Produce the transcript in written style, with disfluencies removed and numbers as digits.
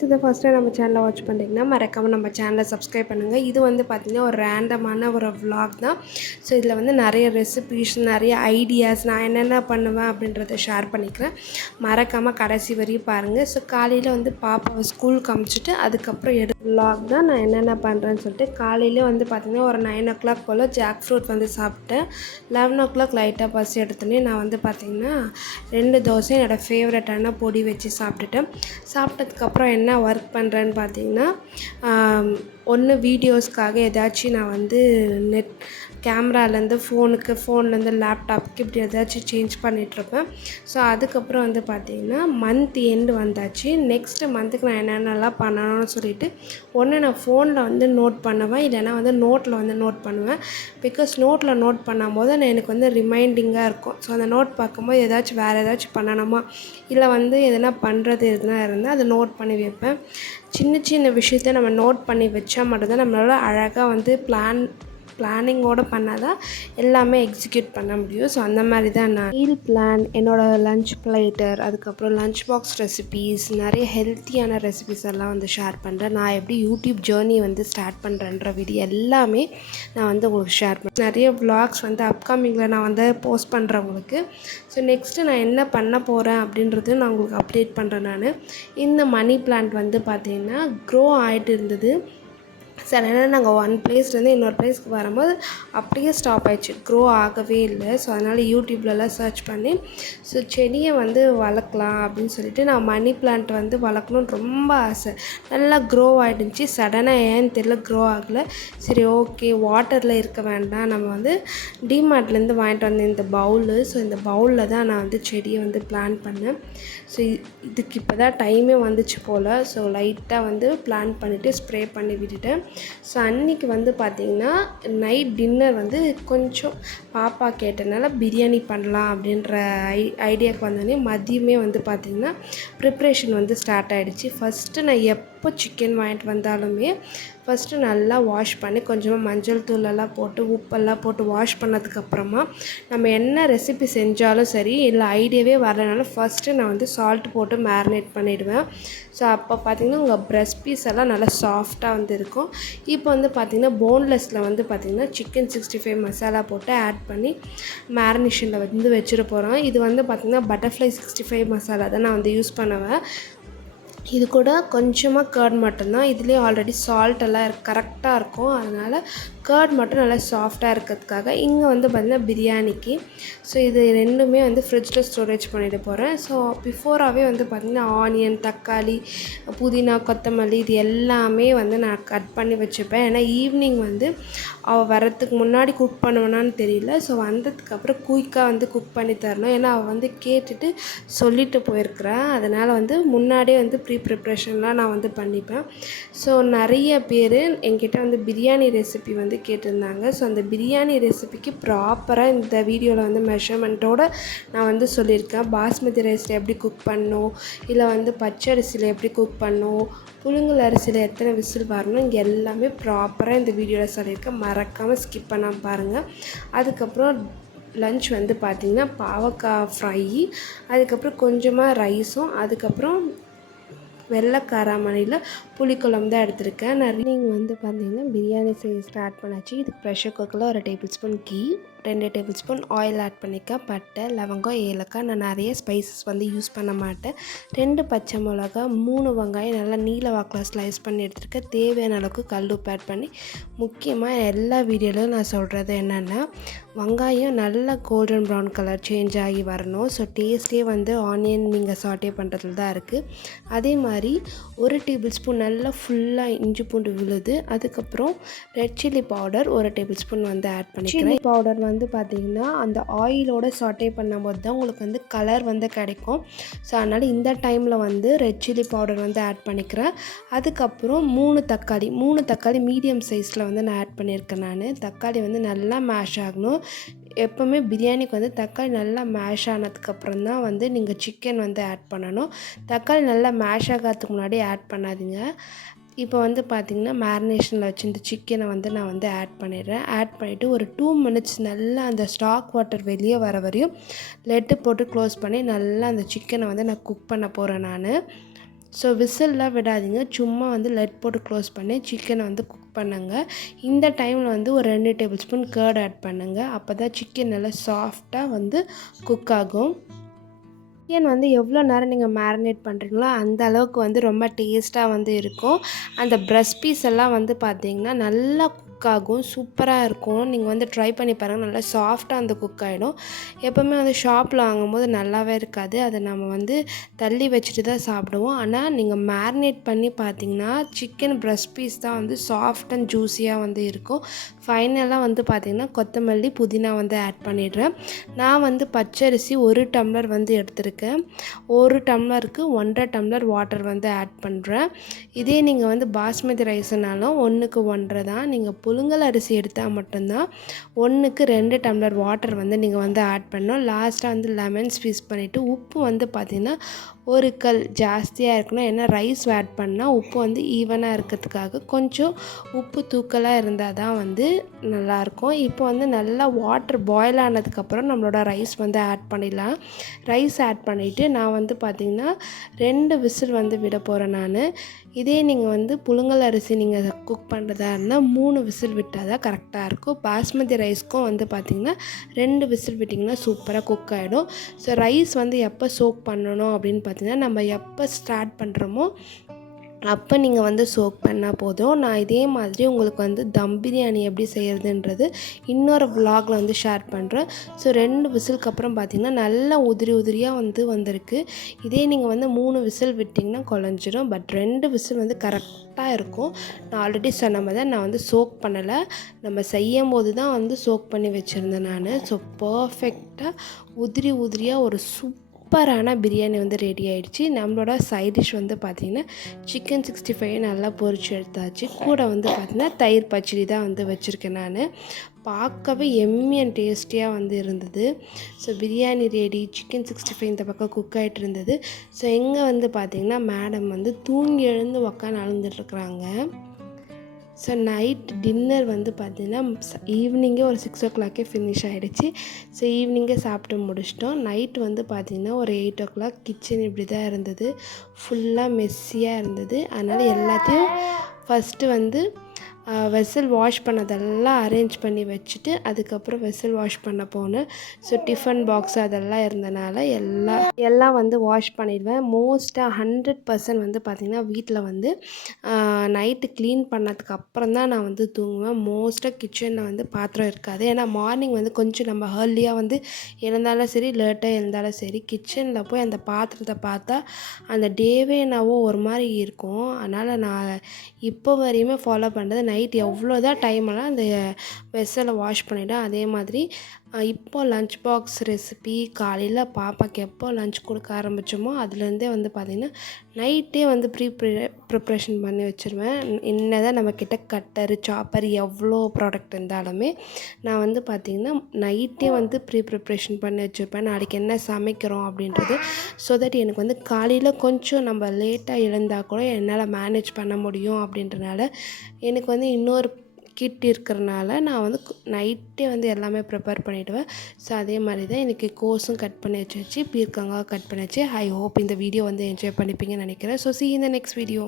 Friends, இதை first time நம்ம சேனலை வாட்ச் பண்ணுறீங்கன்னா மறக்காமல் நம்ம சேனலை சப்ஸ்கிரைப் பண்ணுங்கள். இது வந்து பார்த்திங்கன்னா ஒரு ரேண்டமான ஒரு vlog தான். ஸோ இதில் வந்து நிறைய ரெசிபீஸ், நிறைய ஐடியாஸ், நான் என்னென்ன பண்ணுவேன் அப்படின்றத ஷேர் பண்ணிக்கிறேன். மறக்காமல் கடைசி வரையும் பாருங்கள். ஸோ காலையில் வந்து பாப்பாவை ஸ்கூலுக்கு அமுச்சிட்டு அதுக்கப்புறம் vlog தான் நான் என்னென்ன பண்ணுறேன்னு சொல்லிட்டு. காலையில் வந்து பார்த்திங்கன்னா ஒரு 9 o'clock போல் ஜாக் ஃப்ரூட் வந்து சாப்பிட்டேன். 11 o'clock லைட்டாக பசி எடுத்தோன்னே நான் வந்து பார்த்திங்கன்னா 2 தோசை என்னோடய ஃபேவரட்டான பொடி வச்சு சாப்பிட்டுட்டேன். சாப்பிட்டதுக்கப்புறம் என்ன ஒர்க் பண்ணுறேன்னு பார்த்தீங்கன்னா, ஒன்று வீடியோஸ்க்காக ஏதாச்சும் நான் வந்து கேமராலேருந்து ஃபோன்லேருந்து லேப்டாப்புக்கு இப்படி ஏதாச்சும் சேஞ்ச் பண்ணிகிட்ருப்பேன். ஸோ அதுக்கப்புறம் வந்து பார்த்திங்கன்னா மந்த் எண்டு வந்தாச்சு. நெக்ஸ்ட்டு மந்த்துக்கு நான் என்னென்னலாம் பண்ணணும்னு சொல்லிவிட்டு ஒன்று நான் ஃபோனில் வந்து நோட் பண்ணுவேன், இல்லைனா வந்து நோட்டில் வந்து நோட் பண்ணுவேன். பிகாஸ் நோட்டில் நோட் பண்ணும்போது எனக்கு வந்து ரிமைண்டிங்காக இருக்கும். ஸோ அந்த நோட் பார்க்கும்போது ஏதாச்சும் வேறு ஏதாச்சும் பண்ணணுமா, இல்லை வந்து எதனா பண்ணுறது எதுனா இருந்தால் அதை நோட் பண்ணி வைப்பேன். சின்ன சின்ன விஷயத்த நம்ம நோட் பண்ணி வச்சா மட்டும்தான் நம்மளால் அழகாக வந்து பிளானிங்கோடு பண்ணால் தான் எல்லாமே எக்ஸிக்யூட் பண்ண முடியும். ஸோ அந்த மாதிரி தான் நான் மீல் பிளான், என்னோடய லன்ச் பிளேட்டர், அதுக்கப்புறம் லன்ச் பாக்ஸ் ரெசிபீஸ், நிறைய ஹெல்த்தியான ரெசிபீஸ் எல்லாம் வந்து ஷேர் பண்ணுறேன். நான் எப்படி யூடியூப் ஜேர்னி வந்து ஸ்டார்ட் பண்ணுறேன்ற வீடியோ எல்லாமே நான் வந்து உங்களுக்கு ஷேர் பண்ணுறேன். நிறைய vlogs வந்து அப்கமிங்கில் நான் வந்து போஸ்ட் பண்ணுறேன் உங்களுக்கு. ஸோ நெக்ஸ்ட்டு நான் என்ன பண்ண போகிறேன் அப்படின்றது நான் உங்களுக்கு அப்டேட் பண்ணுறேன். நான் இந்த மணி பிளான்ட் வந்து பார்த்திங்கன்னா க்ரோ ஆகிட்டு இருந்தது. சடனாக நாங்கள் ஒன் பிளேஸ்லேருந்து இன்னொரு பிளேஸ்க்கு வரும்போது அப்படியே ஸ்டாப் ஆகிடுச்சு, க்ரோ ஆகவே இல்லை. ஸோ அதனால் யூடியூப்லலாம் சர்ச் பண்ணி ஸோ செடியை வந்து வளர்க்கலாம் அப்படின்னு சொல்லிட்டு நான் மணி பிளான்ட் வந்து வளர்க்கணுன்னு ரொம்ப ஆசை. நல்லா க்ரோ ஆகிடுச்சு. சடனாக ஏன்னு தெரியல க்ரோ ஆகலை. சரி, ஓகே, வாட்டரில் இருக்க வேண்டாம், நம்ம வந்து டிமார்ட்லேருந்து வாங்கிட்டு வந்தேன் இந்த பவுலு. ஸோ இந்த பவுலில் தான் நான் வந்து செடியை வந்து பிளான் பண்ணேன். ஸோ இதுக்கு இப்போ தான் டைமே வந்துச்சு போல். ஸோ லைட்டாக வந்து பிளான் பண்ணிவிட்டு ஸ்ப்ரே பண்ணி விட்டுட்டேன். ஸோ அன்றைக்கி வந்து பார்த்திங்கன்னா நைட் டின்னர் வந்து கொஞ்சம் பாப்பா கேட்டனால பிரியாணி பண்ணலாம் அப்படின்ற ஐடியாவுக்கு வந்தோடனே மதியமே வந்து பார்த்திங்கன்னா ப்ரிப்ரேஷன் வந்து ஸ்டார்ட் ஆகிடுச்சு. ஃபஸ்ட்டு நான் எப்போ சிக்கன் வாங்கிட்டு வந்தாலுமே ஃபஸ்ட்டு நல்லா வாஷ் பண்ணி கொஞ்சமாக மஞ்சள் தூளெல்லாம் போட்டு உப்பெல்லாம் போட்டு வாஷ் பண்ணதுக்கப்புறமா நம்ம என்ன ரெசிபி செஞ்சாலும் சரி, இல்லை ஐடியாவே வரனால ஃபஸ்ட்டு நான் வந்து சால்ட் போட்டு மேரினேட் பண்ணிவிடுவேன். ஸோ அப்போ பார்த்திங்கன்னா உங்கள் ப்ரெஸ்ட் பீஸ் எல்லாம் நல்லா சாஃப்டாக வந்து இருக்கும். இப்போ வந்து பார்த்திங்கன்னா போன்லெஸ்ஸில் வந்து பார்த்திங்கன்னா சிக்கன் 65 மசாலா போட்டு ஆட் பண்ணி மேரினேஷனில் வந்து வச்சுட்டு போகிறோம். இது வந்து பார்த்திங்கன்னா பட்டர்ஃப்ளை 65 மசாலா தான் நான் வந்து யூஸ் பண்ணுவேன். இது கூட கொஞ்சமாக கர்ட் மட்டும்தான். இதுலேயே ஆல்ரெடி சால்ட் எல்லாம் கரெக்டாக இருக்கும். அதனால் கர்ட் மட்டும் நல்லா சாஃப்டாக இருக்கிறதுக்காக இங்கே வந்து பார்த்திங்கன்னா பிரியாணிக்கு. ஸோ இது ரெண்டுமே வந்து ஃப்ரிட்ஜில் ஸ்டோரேஜ் பண்ணிட்டு போகிறேன். ஸோ பிஃபோராகவே வந்து பார்த்திங்கன்னா ஆனியன், தக்காளி, புதினா, கொத்தமல்லி இது எல்லாமே வந்து நான் கட் பண்ணி வச்சுப்பேன். ஏன்னா ஈவினிங் வந்து அவள் வரத்துக்கு முன்னாடி குக் பண்ணுவேனான்னு தெரியல. ஸோ வந்ததுக்கப்புறம் குயிக்காக வந்து குக் பண்ணி தரணும். ஏன்னா அவள் வந்து கேட்டுட்டு சொல்லிட்டு போயிருக்கிறேன். அதனால் வந்து முன்னாடியே வந்து ப்ரிப்ரேஷன்லாம் நான் வந்து பண்ணிப்பேன். ஸோ நிறைய பேர் என்கிட்ட வந்து பிரியாணி ரெசிபி வந்து கேட்டிருந்தாங்க. ஸோ அந்த பிரியாணி ரெசிபிக்கு ப்ராப்பராக இந்த வீடியோவில் வந்து மெஷர்மெண்ட்டோடு நான் வந்து சொல்லியிருக்கேன். பாஸ்மதி ரைஸில் எப்படி குக் பண்ணணும், இல்லை வந்து பச்சை அரிசியில் எப்படி குக் பண்ணணும், புழுங்கல் அரிசியில் எத்தனை விசில் வரணும், இங்கே எல்லாமே ப்ராப்பராக இந்த வீடியோவில் சொல்லியிருக்கேன். மறக்காமல் ஸ்கிப் பண்ணாமல் பாருங்கள். அதுக்கப்புறம் லன்ச் வந்து பார்த்திங்கன்னா பாவக்காய் ஃப்ரை, அதுக்கப்புறம் கொஞ்சமாக ரைஸும், அதுக்கப்புறம் வெள்ளை காராமணியில் புளிக்குழம்பு தான் எடுத்திருக்கேன். நீங்கள் வந்து பார்த்திங்கன்னா பிரியாணி செய்ய ஸ்டார்ட் பண்ணாச்சு. இதுக்கு ப்ரெஷர் குக்கரில் 1 tablespoon ghee, 2 tablespoon oil add பண்ணிக்க, பட்டை, லவங்கம், ஏலக்காய். நான் நிறைய ஸ்பைசஸ் வந்து யூஸ் பண்ண மாட்டேன். 2 பச்சை மிளகா, 3 வெங்காயம் நல்லா நீல வாக்கில் ஸ்லைஸ் பண்ணி எடுத்துருக்கேன். தேவையான அளவுக்கு கல் உப்பு ஆட் பண்ணி. முக்கியமாக எல்லா வீடியோவிலும் நான் சொல்கிறது என்னென்னா, வெங்காயம் நல்லா கோல்டன் ப்ரௌன் கலர் சேஞ்ச் ஆகி வரணும். ஸோ டேஸ்ட்டே வந்து ஆனியன் நீங்கள் சாட்டே பண்ணுறதுல தான் இருக்குது. அதே மாதிரி 1 டேபிள் ஸ்பூன் நல்லா ஃபுல்லாக இஞ்சி பூண்டு விழுது. அதுக்கப்புறம் red chilli powder 1 table spoon வந்து ஆட் பண்ணிக்கிறேன். சில்லி பவுடர் வந்து பார்த்திங்கன்னா அந்த ஆயிலோட சாட்டே பண்ணும்போது தான் உங்களுக்கு வந்து கலர் வந்து கிடைக்கும். ஸோ அதனால் இந்த டைமில் வந்து ரெட் சில்லி பவுடர் வந்து ஆட் பண்ணிக்கிறேன். அதுக்கப்புறம் 3 தக்காளி மீடியம் சைஸில் வந்து நான் ஆட் பண்ணியிருக்கேன். நான் தக்காளி வந்து நல்லா மேஷ் ஆகணும். எப்போவுமே பிரியாணிக்கு வந்து தக்காளி நல்லா மேஷ் ஆனதுக்கப்புறம் தான் வந்து நீங்கள் சிக்கன் வந்து ஆட் பண்ணணும். தக்காளி நல்லா மேஷ் ஆகிறதுக்கு முன்னாடி ஆட் பண்ணாதீங்க. இப்போ வந்து பார்த்திங்கன்னா மேரினேஷனில் வச்சு இந்த சிக்கனை வந்து நான் வந்து ஆட் பண்ணிடுறேன். ஆட் பண்ணிவிட்டு ஒரு 2 மினிட்ஸ் நல்லா அந்த ஸ்டாக் வாட்டர் வெளியே வர வரையும் லெட்டு போட்டு க்ளோஸ் பண்ணி நல்லா அந்த சிக்கனை வந்து நான் குக் பண்ண போகிறேன். நான் ஸோ விசில்லாம் விடாதீங்க, சும்மா வந்து லெட் போட்டு க்ளோஸ் பண்ணி சிக்கனை வந்து குக் பண்ணுங்க. இந்த டைமில் வந்து ஒரு 2 டேபிள் ஸ்பூன் கர்ட் ஆட் பண்ணுங்கள். அப்போ தான் சிக்கன் நல்லா சாஃப்டாக வந்து குக் ஆகும். சிக்கன் வந்து எவ்வளோ நேரம் நீங்கள் மேரினேட் பண்ணுறீங்களோ அந்த அளவுக்கு வந்து ரொம்ப டேஸ்ட்டாக வந்து இருக்கும். அந்த பிரஸ்ட் பீஸ் எல்லாம் வந்து பார்த்திங்கன்னா நல்லா குக் ஆகும், சூப்பராக இருக்கும். நீங்கள் வந்து ட்ரை பண்ணி பாருங்கள், நல்லா சாஃப்டாக அந்த குக் ஆகிடும். எப்போவுமே வந்து ஷாப்பில் வாங்கும்போது நல்லாவே இருக்காது, அதை நம்ம வந்து தள்ளி வச்சுட்டு தான் சாப்பிடுவோம். ஆனால் நீங்கள் மேரினேட் பண்ணி பார்த்தீங்கன்னா சிக்கன் பிரஸ்ட் பீஸ் தான் வந்து சாஃப்ட் அண்ட் ஜூஸியாக வந்து இருக்கும். ஃபைனலாக வந்து பார்த்திங்கன்னா கொத்தமல்லி புதினா வந்து ஆட் பண்ணிடுறேன். நான் வந்து பச்சரிசி 1 டம்ளர் வந்து எடுத்திருக்கேன். 1 டம்ளருக்கு 1.5 டம்ளர் வாட்டர் வந்து ஆட் பண்ணுறேன். இதே நீங்கள் வந்து பாஸ்மதி ரைஸ்னாலும் 1க்கு 1.5 தான். நீங்கள் புழுங்கல் அரிசி எடுத்தால் மட்டும்தான் 1க்கு 2 டம்ளர் வாட்டர் வந்து நீங்கள் வந்து ஆட் பண்ணணும். லாஸ்ட்டாக வந்து லெமன் ஸ்க்வீஸ் பண்ணிவிட்டு உப்பு வந்து பார்த்திங்கன்னா ஒரு கல் ஜாஸ்தியாக இருக்கணும். ஏன்னா ரைஸ் ஆட் பண்ணால் உப்பு வந்து ஈவனாக இருக்கிறதுக்காக கொஞ்சம் உப்பு தூக்கலாக இருந்தால் தான் வந்து நல்லாயிருக்கும். இப்போ வந்து நல்லா வாட்டர் பாயில் ஆனதுக்கப்புறம் நம்மளோட ரைஸ் வந்து ஆட் பண்ணிடலாம். ரைஸ் ஆட் பண்ணிவிட்டு நான் வந்து பார்த்திங்கன்னா 2 விசில் வந்து விட போகிறேன் நான். இதே நீங்கள் வந்து புழுங்கல் அரிசி நீங்கள் குக் பண்ணுறதா இருந்தால் 3 விசில் விட்டால் தான் கரெக்டாக இருக்கும். பாஸ்மதி ரைஸ்க்கும் வந்து பார்த்திங்கன்னா 2 விசில் விட்டிங்கன்னா சூப்பராக குக் ஆகிடும். ஸோ ரைஸ் வந்து எப்போ சோக் பண்ணணும் அப்படின்னு பார்த்திங்கன்னா நம்ம எப்போ ஸ்டார்ட் பண்ணுறோமோ அப்போ நீங்கள் வந்து சோக் பண்ணால் போதும். நான் இதே மாதிரி உங்களுக்கு வந்து தம் பிரியாணி எப்படி செய்கிறதுன்றது இன்னொரு விலாகில் வந்து ஷேர் பண்ணுறேன். ஸோ 2 விசிலுக்கு அப்புறம் பார்த்திங்கன்னா நல்லா உதிரி உதிரியாக வந்து வந்திருக்கு. இதே நீங்கள் வந்து 3 விசில் விட்டிங்கன்னா குழஞ்சிரும். பட் 2 விசில் வந்து கரெக்டாக இருக்கும். நான் ஆல்ரெடி சொன்ன மாதிரி நான் வந்து சோக் பண்ணலை, நம்ம செய்யும் போது தான் வந்து சோக் பண்ணி வச்சுருந்தேன் நான். ஸோ பர்ஃபெக்டாக உதிரி உதிரியாக ஒரு சூப்பரான பிரியாணி வந்து ரெடி ஆகிடுச்சு. நம்மளோட சைட் டிஷ் வந்து பார்த்திங்கன்னா சிக்கன் 65 நல்லா பொரிச்சு எடுத்தாச்சு. கூட வந்து பார்த்திங்கன்னா தயிர் பச்சடி தான் வந்து வச்சுருக்கேன் நான். பார்க்கவே எம்மி அண்ட் டேஸ்டியாக வந்து இருந்தது. ஸோ பிரியாணி ரெடி, சிக்கன் 65 இந்த பக்கம் குக் ஆகிட்டு இருந்தது. ஸோ இங்கே வந்து பார்த்திங்கன்னா மேடம் வந்து தூங்கி எழுந்து உக்காந்து அழுந்துட்டுருக்குறாங்க. ஸோ நைட் டின்னர் வந்து பார்த்திங்கன்னா ஈவினிங்கே ஒரு 6 o'clock ஃபினிஷ் ஆகிடுச்சு. ஸோ ஈவினிங்கே சாப்பிட்டு முடிச்சிட்டோம். நைட் வந்து பார்த்திங்கன்னா ஒரு 8 o'clock கிச்சன் இப்படி தான் இருந்தது, ஃபுல்லாக மெஸ்ஸியாக இருந்தது. அதனால் எல்லாத்தையும் ஃபஸ்ட்டு வந்து வெசல் வாஷ் பண்ணதெல்லாம் அரேஞ்ச் பண்ணி வச்சுட்டு அதுக்கப்புறம் வெசல் வாஷ் பண்ண போனேன். ஸோ டிஃபன் பாக்ஸ் அதெல்லாம் இருந்தனால எல்லாம் வந்து வாஷ் பண்ணிடுவேன். மோஸ்ட்டாக 100% வந்து பார்த்திங்கன்னா வீட்டில் வந்து நைட்டு க்ளீன் பண்ணதுக்கு அப்புறம் தான் நான் வந்து தூங்குவேன். மோஸ்ட்டாக கிச்சனில் வந்து பாத்திரம் இருக்காது. ஏன்னா மார்னிங் வந்து கொஞ்சம் நம்ம ஏர்லியாக வந்து எழுந்தாலும் சரி லேட்டாக எழுந்தாலும் சரி கிச்சனில் போய் அந்த பாத்திரத்தை பார்த்தா அந்த டேவே என்னவோ ஒரு மாதிரி இருக்கும். அதனால் நான் இப்போ வரையுமே ஃபாலோ பண்ணுறது நைட் எவ்வளோ தான் டைம் ஆனால் அந்த வெசலை வாஷ் பண்ணிவிட்டேன். அதே மாதிரி இப்போ லஞ்ச் பாக்ஸ் ரெசிபி காலையில் பாப்பாக்கு எப்போ லஞ்ச் கொடுக்க ஆரம்பித்தோமோ அதுலேருந்தே வந்து பார்த்திங்கன்னா நைட்டே வந்து ப்ரிப்ரேஷன் பண்ணி வச்சுருவேன். என்ன தான் நம்மக்கிட்ட கட்டரு சாப்பர் எவ்வளோ ப்ராடக்ட் இருந்தாலுமே நான் வந்து பார்த்திங்கன்னா நைட்டே வந்து ப்ரிப்ரேஷன் பண்ணி வச்சுருப்பேன், நாளைக்கு என்ன சமைக்கிறோம் அப்படின்றது. ஸோ தட் எனக்கு வந்து காலையில் கொஞ்சம் நம்ம லேட்டாக எழுந்தால் கூட என்னால் மேனேஜ் பண்ண முடியும் அப்படின்றனால எனக்கு வந்து இன்னொரு கிட் இருக்கிறனால நான் வந்து நைட்டே வந்து எல்லாமே ப்ரிப்பேர் பண்ணிவிடுவேன். ஸோ அதே மாதிரி தான் இன்றைக்கி கோஸும் கட் பண்ணி வச்சு பீர்க்கங்காய் கட் பண்ணி வச்சு. ஐ ஹோப் இந்த வீடியோ வந்து என்ஜாய் பண்ணிப்பீங்கன்னு நினைக்கிறேன். So see you in the next video.